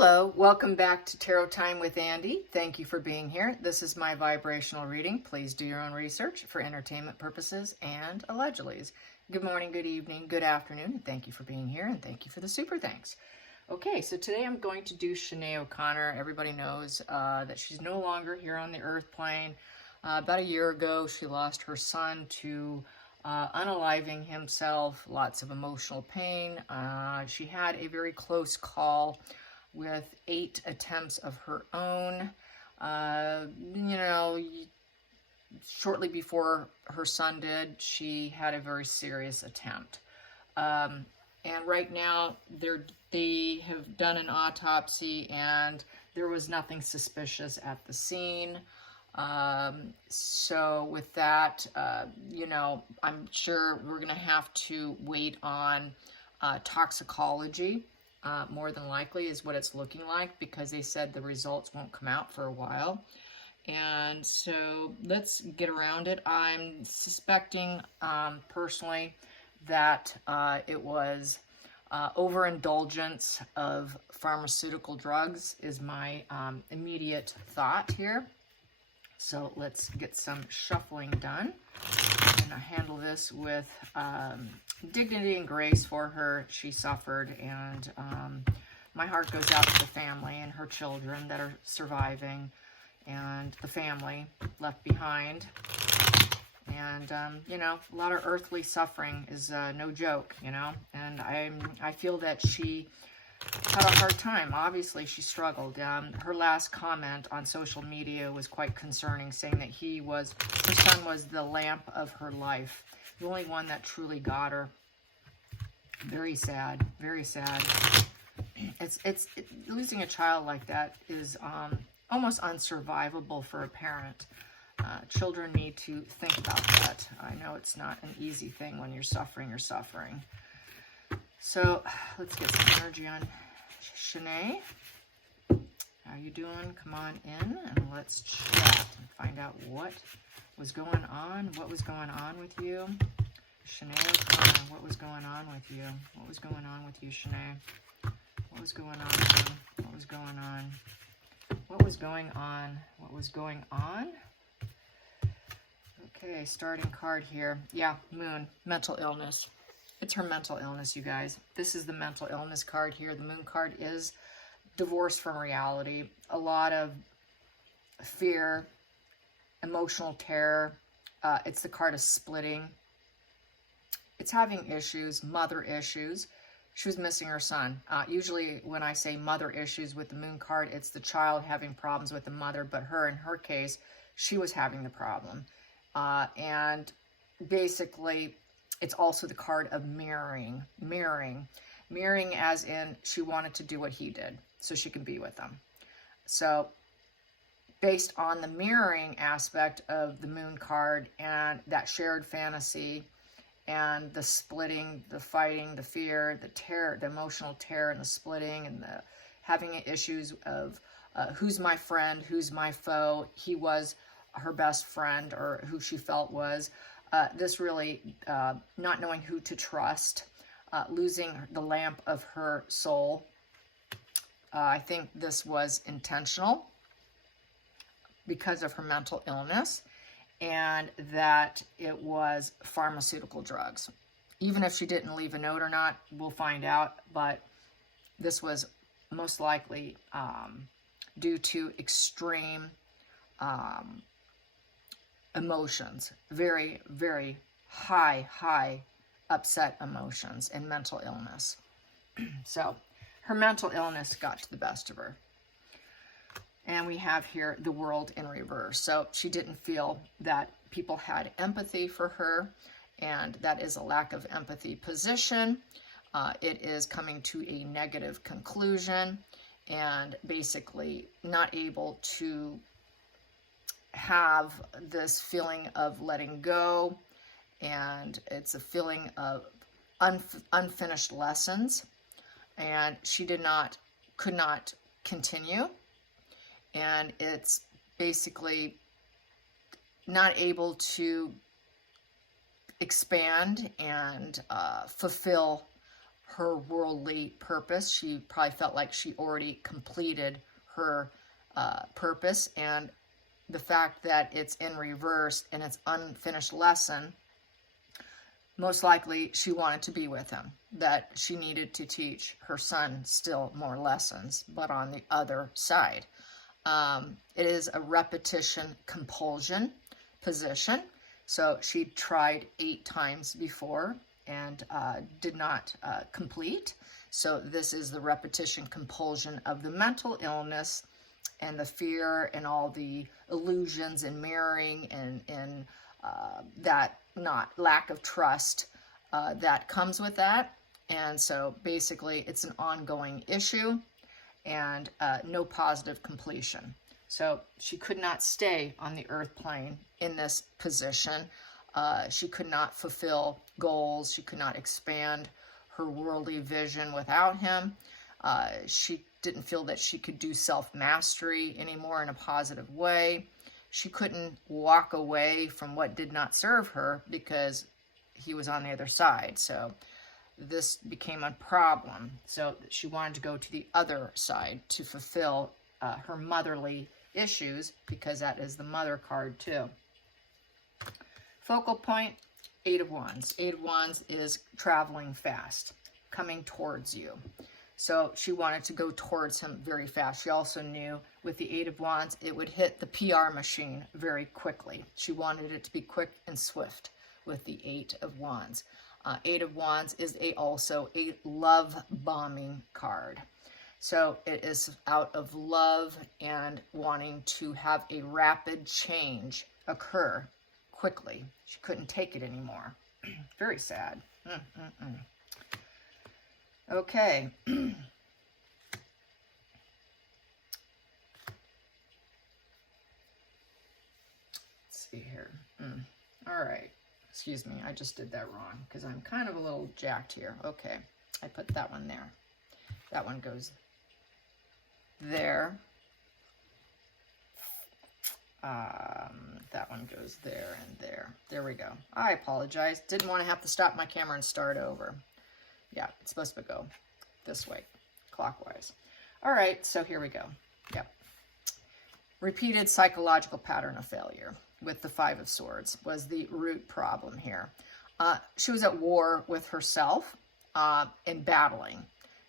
Hello, welcome back to Tarot Time with Andy. Thank you for being here. This is my vibrational reading. Please do your own research for entertainment purposes and allegedly. Good morning, good evening, good afternoon, and thank you for being here, and thank you for the super thanks. Okay, so today I'm going to do Sinead O'Conner. Everybody knows that she's no longer here on the earth plane. About a year ago, she lost her son to unaliving himself, lots of emotional pain. She had a very close call with 8 attempts of her own. Shortly before her son did, she had a very serious attempt. And right now, they have done an autopsy, and there was nothing suspicious at the scene. So with that, I'm sure we're going to have to wait on toxicology. More than likely is what it's looking like, because they said the results won't come out for a while. And so let's get around it. I'm suspecting personally that it was overindulgence of pharmaceutical drugs is my immediate thought here. So let's get some shuffling done. I'm going to handle this with dignity and grace for her. She suffered, and my heart goes out to the family and her children that are surviving, and the family left behind. And, a lot of earthly suffering is no joke, and I feel that she had a hard time. Obviously, she struggled. Her last comment on social media was quite concerning, saying that her son was the lamp of her life, the only one that truly got her. Very sad, very sad. Losing a child like that is almost unsurvivable for a parent. Children need to think about that. I know it's not an easy thing when you're suffering. So let's get some energy on Sinead. How you doing? Come on in and let's chat and find out what was going on. What was going on with you? Sinead O'Conner, what was going on with you? What was going on with you, Sinead? What was going on? What was going on? What was going on? What was going on? Okay, starting card here. Yeah, Moon, mental illness. It's her mental illness, you guys. This is the mental illness card here. The Moon card is divorce from reality. A lot of fear, emotional terror. It's the card of splitting. It's having issues, mother issues. She was missing her son. Usually when I say mother issues with the Moon card, it's the child having problems with the mother, but in her case, she was having the problem. And basically, it's also the card of mirroring. Mirroring as in she wanted to do what he did so she can be with him. So based on the mirroring aspect of the Moon card and that shared fantasy and the splitting, the fighting, the fear, the terror, the emotional terror and the splitting and the having issues of who's my friend, who's my foe. He was her best friend, or who she felt was. This really not knowing who to trust, losing the lamp of her soul. I think this was intentional because of her mental illness, and that it was pharmaceutical drugs. Even if she didn't leave a note or not, we'll find out, but this was most likely due to extreme emotions, very, very high upset emotions and mental illness. So her mental illness got to the best of her. And we have here the World in reverse. So she didn't feel that people had empathy for her, and that is a lack of empathy position. It is coming to a negative conclusion, and basically not able to have this feeling of letting go, and it's a feeling of unfinished lessons, and she could not continue, and it's basically not able to expand and fulfill her worldly purpose. She probably felt like she already completed her purpose, and the fact that it's in reverse and it's unfinished lesson, most likely she wanted to be with him, that she needed to teach her son still more lessons, but on the other side. It is a repetition compulsion position. So she tried 8 times before and did not complete. So this is the repetition compulsion of the mental illness and the fear and all the illusions and mirroring and that lack of trust that comes with that. And so basically it's an ongoing issue and no positive completion. So she could not stay on the earth plane in this position. She could not fulfill goals. She could not expand her worldly vision without him. She didn't feel that she could do self-mastery anymore in a positive way. She couldn't walk away from what did not serve her because he was on the other side. So this became a problem. So she wanted to go to the other side to fulfill her motherly issues, because that is the mother card too. Focal point, 8 of Wands. 8 of Wands is traveling fast, coming towards you. So she wanted to go towards him very fast. She also knew with the 8 of Wands, it would hit the PR machine very quickly. She wanted it to be quick and swift with the 8 of Wands. 8 of Wands is also a love bombing card. So it is out of love and wanting to have a rapid change occur quickly. She couldn't take it anymore. Very sad. Okay. Let's see here. All right. Excuse me, I just did that wrong because I'm kind of a little jacked here. Okay, I put that one there. That one goes there. That one goes there and there. There we go. I apologize. Didn't want to have to stop my camera and start over. Yeah, it's supposed to go this way, clockwise. All right, so here we go. Yep. Repeated psychological pattern of failure with the 5 of Swords was the root problem here. She was at war with herself and battling,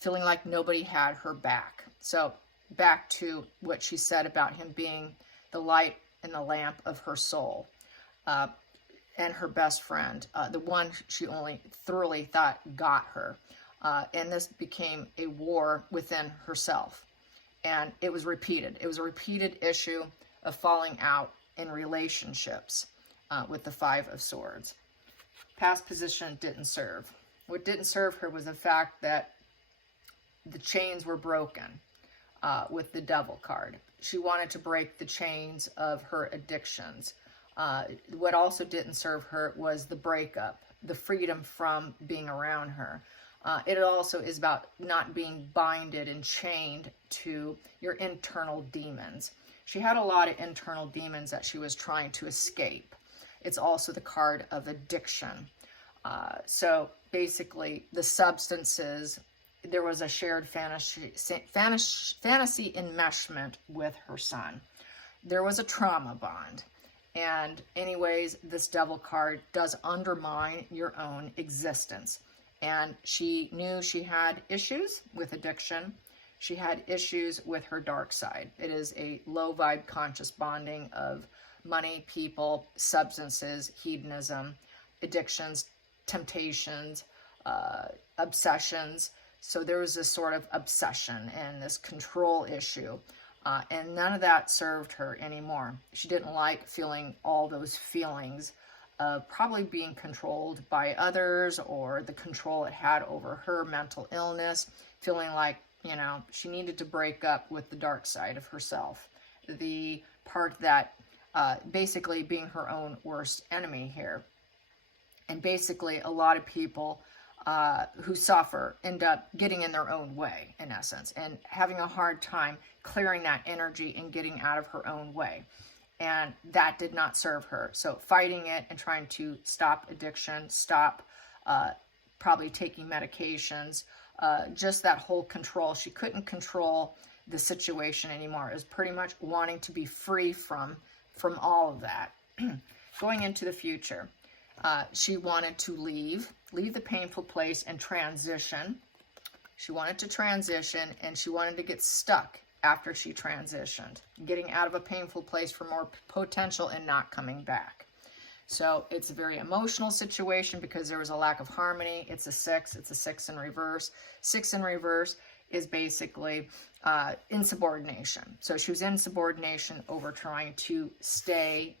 feeling like nobody had her back. So back to what she said about him being the light and the lamp of her soul, and her best friend, the one she only thoroughly thought got her. And this became a war within herself. And it was repeated. It was a repeated issue of falling out in relationships with the 5 of Swords. Past position didn't serve. What didn't serve her was the fact that the chains were broken with the Devil card. She wanted to break the chains of her addictions. What also didn't serve her was the breakup, the freedom from being around her. It also is about not being binded and chained to your internal demons. She had a lot of internal demons that she was trying to escape. It's also the card of addiction. So basically, the substances, there was a shared fantasy enmeshment with her son. There was a trauma bond. And anyways, this Devil card does undermine your own existence. And she knew she had issues with addiction. She had issues with her dark side. It is a low vibe conscious bonding of money, people, substances, hedonism, addictions, temptations, obsessions. So there was this sort of obsession and this control issue. And none of that served her anymore. She didn't like feeling all those feelings of probably being controlled by others, or the control it had over her mental illness, feeling like, you know, she needed to break up with the dark side of herself. The part that basically being her own worst enemy here. And basically a lot of people who suffer end up getting in their own way, in essence, and having a hard time clearing that energy and getting out of her own way. And that did not serve her. So fighting it and trying to stop addiction, stop probably taking medications, just that whole control. She couldn't control the situation anymore. It was pretty much wanting to be free from all of that. Going into the future, she wanted to leave the painful place and transition. She wanted to transition, and she wanted to get stuck after she transitioned, getting out of a painful place for more potential and not coming back. So it's a very emotional situation because there was a lack of harmony. It's a 6. It's a 6 in reverse. 6 in reverse is basically insubordination. So she was in subordination over trying to stay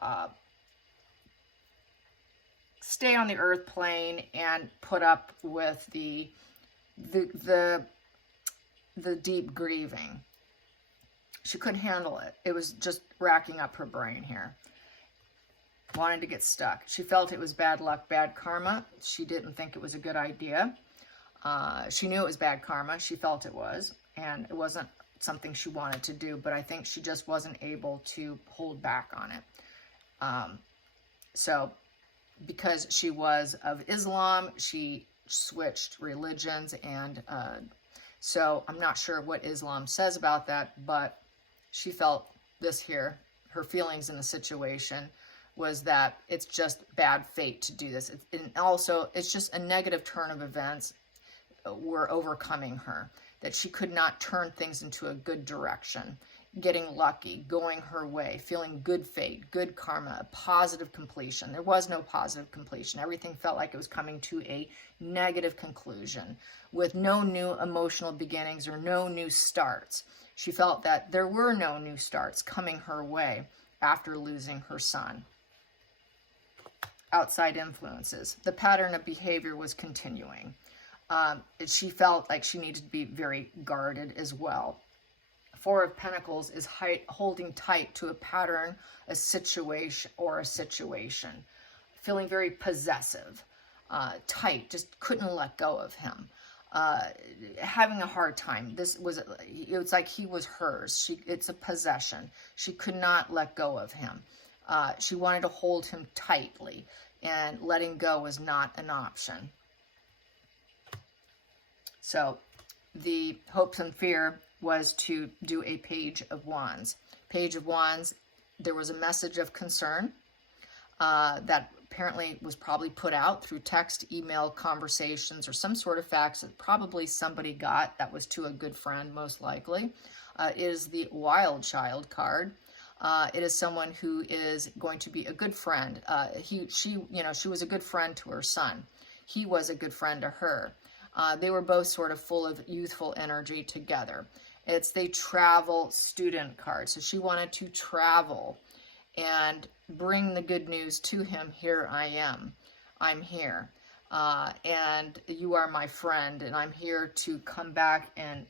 on the earth plane and put up with the deep grieving. She couldn't handle it. It was just racking up her brain here. Wanted to get stuck. She felt it was bad luck, bad karma. She didn't think it was a good idea. She knew it was bad karma. She felt it was, and it wasn't something she wanted to do, but I think she just wasn't able to hold back on it. So because she was of Islam, she switched religions, and so I'm not sure what Islam says about that, but she felt this here. Her feelings in the situation was that it's just bad fate to do this. And also, it's just a negative turn of events were overcoming her, that she could not turn things into a good direction, getting lucky, going her way, feeling good fate, good karma, a positive completion. There was no positive completion. Everything felt like it was coming to a negative conclusion with no new emotional beginnings or no new starts. She felt that there were no new starts coming her way after losing her son. Outside influences. The pattern of behavior was continuing. She felt like she needed to be very guarded as well. 4 of Pentacles is holding tight to a pattern, a situation, feeling very possessive, tight, just couldn't let go of him, having a hard time. It was like he was hers. It's a possession. She could not let go of him. She wanted to hold him tightly, and letting go was not an option. So the hopes and fear was to do a Page of Wands. Page of Wands, there was a message of concern that apparently was probably put out through text, email, conversations, or some sort of fax that probably somebody got that was to a good friend, most likely. It is the Wild Child card. It is someone who is going to be a good friend. She was a good friend to her son. He was a good friend to her. They were both sort of full of youthful energy together. It's the Travel Student card. So she wanted to travel and bring the good news to him. Here I am. I'm here. And you are my friend, and I'm here to come back and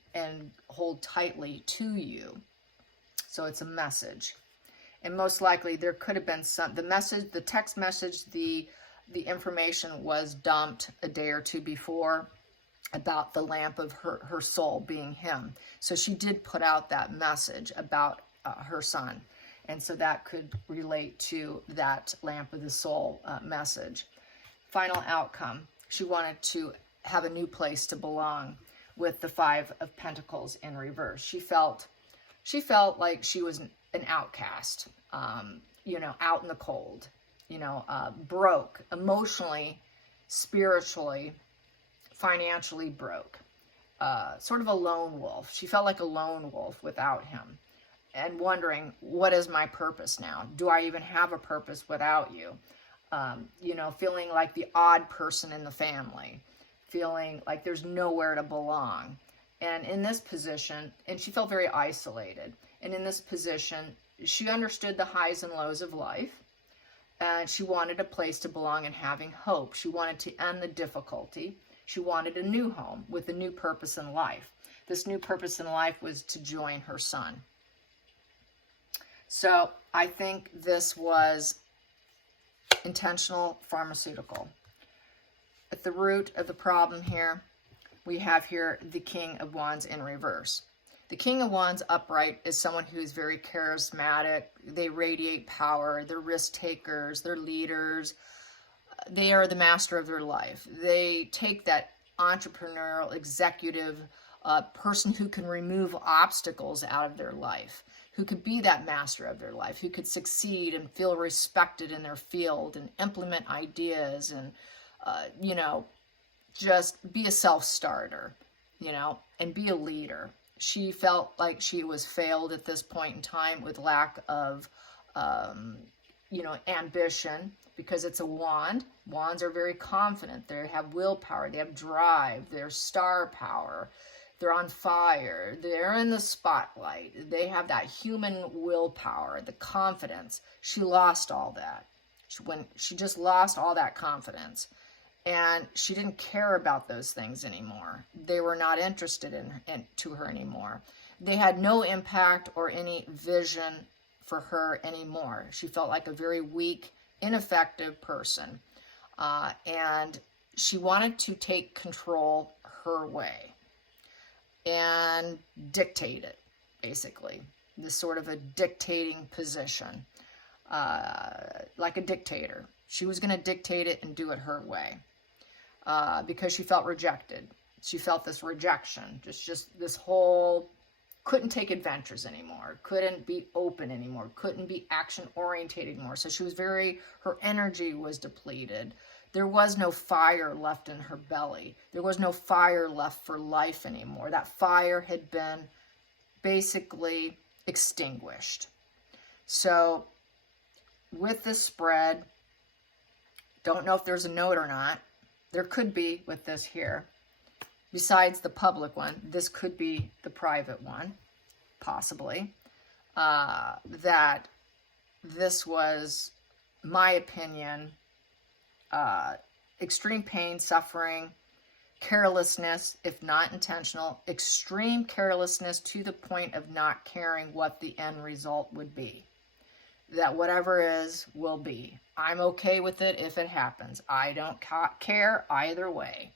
hold tightly to you. So it's a message. And most likely there could have been the text message, the information was dumped a day or two before about the lamp of her soul being him. So she did put out that message about her son. And so that could relate to that lamp of the soul message. Final outcome. She wanted to have a new place to belong with the 5 of Pentacles in reverse. She felt like she was an outcast, out in the cold, broke, emotionally, spiritually, financially broke, sort of a lone wolf. She felt like a lone wolf without him, and wondering, what is my purpose now? Do I even have a purpose without you? Feeling like the odd person in the family, feeling like there's nowhere to belong. And in this position, and she felt very isolated. And in this position, she understood the highs and lows of life. And she wanted a place to belong and having hope. She wanted to end the difficulty. She wanted a new home with a new purpose in life. This new purpose in life was to join her son. So I think this was intentional pharmaceutical. At the root of the problem here, we have here the King of Wands in reverse. The King of Wands upright is someone who's very charismatic. They radiate power. They're risk takers. They're leaders. they are the master of their life. They take that entrepreneurial, executive person who can remove obstacles out of their life, who could be that master of their life, who could succeed and feel respected in their field and implement ideas and, you know, just be a self-starter, you know, and be a leader. She felt like she was failed at this point in time with lack of, you know, ambition, because it's a wand. Wands are very confident. They have willpower. They have drive. They're star power. They're on fire. They're in the spotlight. They have that human willpower, the confidence. She lost all that. She just lost all that confidence. And she didn't care about those things anymore. They were not interested in to her anymore. They had no impact or any vision for her anymore. She felt like a very weak, ineffective person. And she wanted to take control her way and dictate it, basically. This sort of a dictating position, like a dictator. She was going to dictate it and do it her way. Because she felt rejected. She felt this rejection, just this whole, couldn't take adventures anymore, couldn't be open anymore, couldn't be action oriented anymore. So she was her energy was depleted. There was no fire left in her belly. There was no fire left for life anymore. That fire had been basically extinguished. So with this spread, don't know if there's a note or not. There could be with this here. Besides the public one, this could be the private one, possibly. That this was, my opinion, extreme pain, suffering, carelessness, if not intentional, extreme carelessness to the point of not caring what the end result would be. That whatever is, will be. I'm okay with it if it happens. I don't care either way.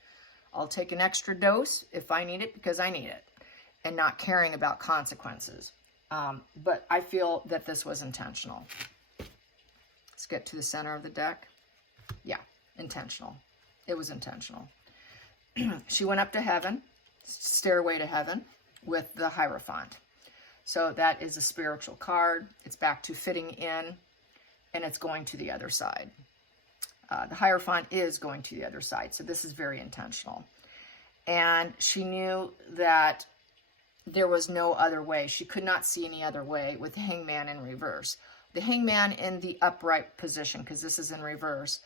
I'll take an extra dose if I need it because I need it, and not caring about consequences. But I feel that this was intentional. Let's get to the center of the deck. Yeah, intentional. It was intentional. She went up to heaven, stairway to heaven, with the Hierophant. So that is a spiritual card. It's back to fitting in, and it's going to the other side. The Hierophant is going to the other side, so this is very intentional. And she knew that there was no other way. She could not see any other way with the Hangman in reverse. The Hangman in the upright position, because this is in reverse.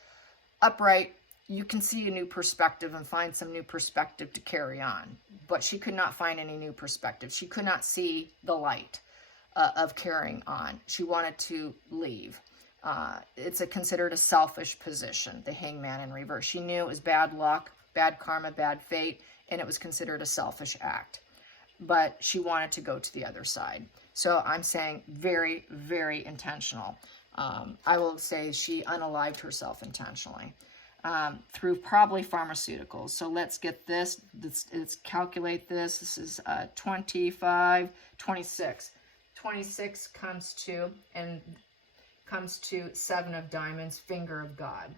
Upright, you can see a new perspective and find some new perspective to carry on. But she could not find any new perspective. She could not see the light of carrying on. She wanted to leave. It's considered a selfish position, the Hangman in reverse. She knew it was bad luck, bad karma, bad fate, and it was considered a selfish act. But she wanted to go to the other side. So I'm saying very, very intentional. I will say she unalived herself intentionally. Through probably pharmaceuticals. So let's get this. Let's calculate this. This is 25, 26. 26 comes to 7 of diamonds, finger of God.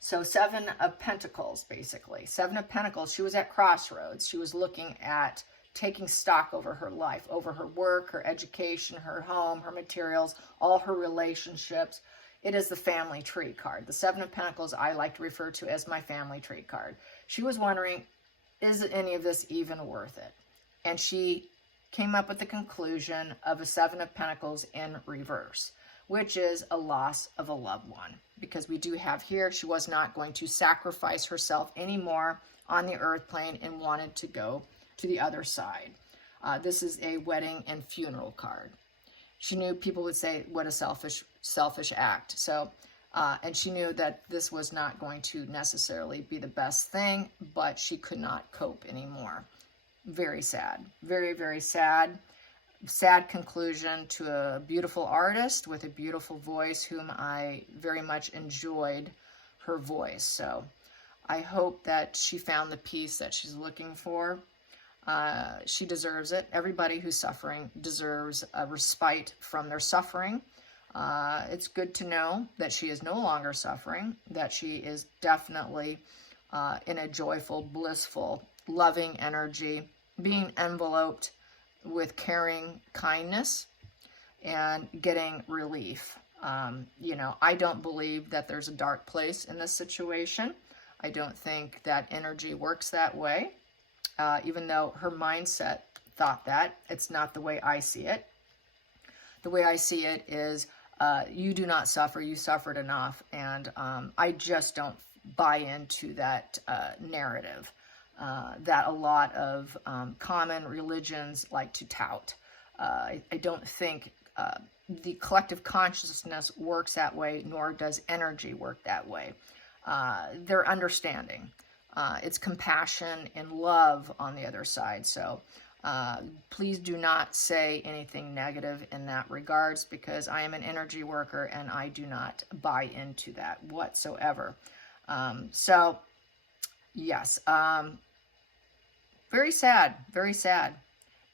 So 7 of pentacles, basically. 7 of pentacles, she was at crossroads. She was looking at taking stock over her life, over her work, her education, her home, her materials, all her relationships. It is the family tree card. The 7 of Pentacles I like to refer to as my family tree card. She was wondering, is any of this even worth it? And she came up with the conclusion of a 7 of Pentacles in reverse, which is a loss of a loved one. Because we do have here, she was not going to sacrifice herself anymore on the earth plane and wanted to go to the other side. This is a wedding and funeral card. She knew people would say, what a selfish act. So, and she knew that this was not going to necessarily be the best thing, but she could not cope anymore. Very sad. Very, very sad. Sad conclusion to a beautiful artist with a beautiful voice, whom I very much enjoyed her voice. So I hope that she found the peace that she's looking for. She deserves it. Everybody who's suffering deserves a respite from their suffering. It's good to know that she is no longer suffering, that she is definitely in a joyful, blissful, loving energy, being enveloped with caring kindness and getting relief. You know, I don't believe that there's a dark place in this situation. I don't think that energy works that way, even though her mindset thought that. It's not the way I see it. The way I see it is you do not suffer, you suffered enough, and I just don't buy into that narrative that a lot of common religions like to tout. I don't think the collective consciousness works that way, nor does energy work that way. They're understanding. It's compassion and love on the other side. So please do not say anything negative in that regards, because I am an energy worker and I do not buy into that whatsoever. So yes, very sad,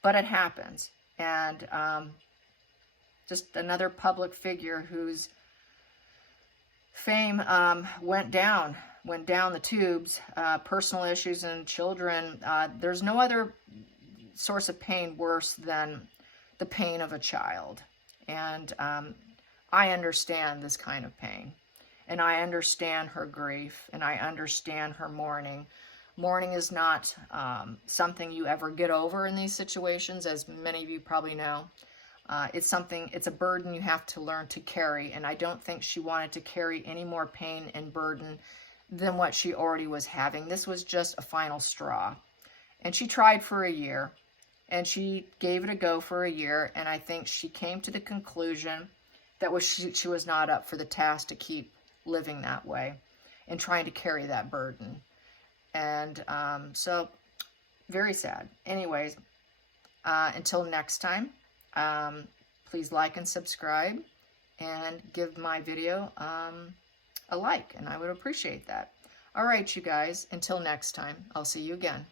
but it happens. And just another public figure whose fame went down the tubes, personal issues and children. There's no other source of pain worse than the pain of a child. And I understand this kind of pain. And I understand her grief, and I understand her mourning. Mourning is not something you ever get over in these situations, as many of you probably know. It's a burden you have to learn to carry, and I don't think she wanted to carry any more pain and burden than what she already was having. This was just a final straw. And she tried for a year, and she gave it a go for a year, and I think she came to the conclusion that she was not up for the task to keep living that way and trying to carry that burden. And so, very sad. Anyways, until next time, please like and subscribe and give my video a like, and I would appreciate that. All right, you guys, until next time, I'll see you again.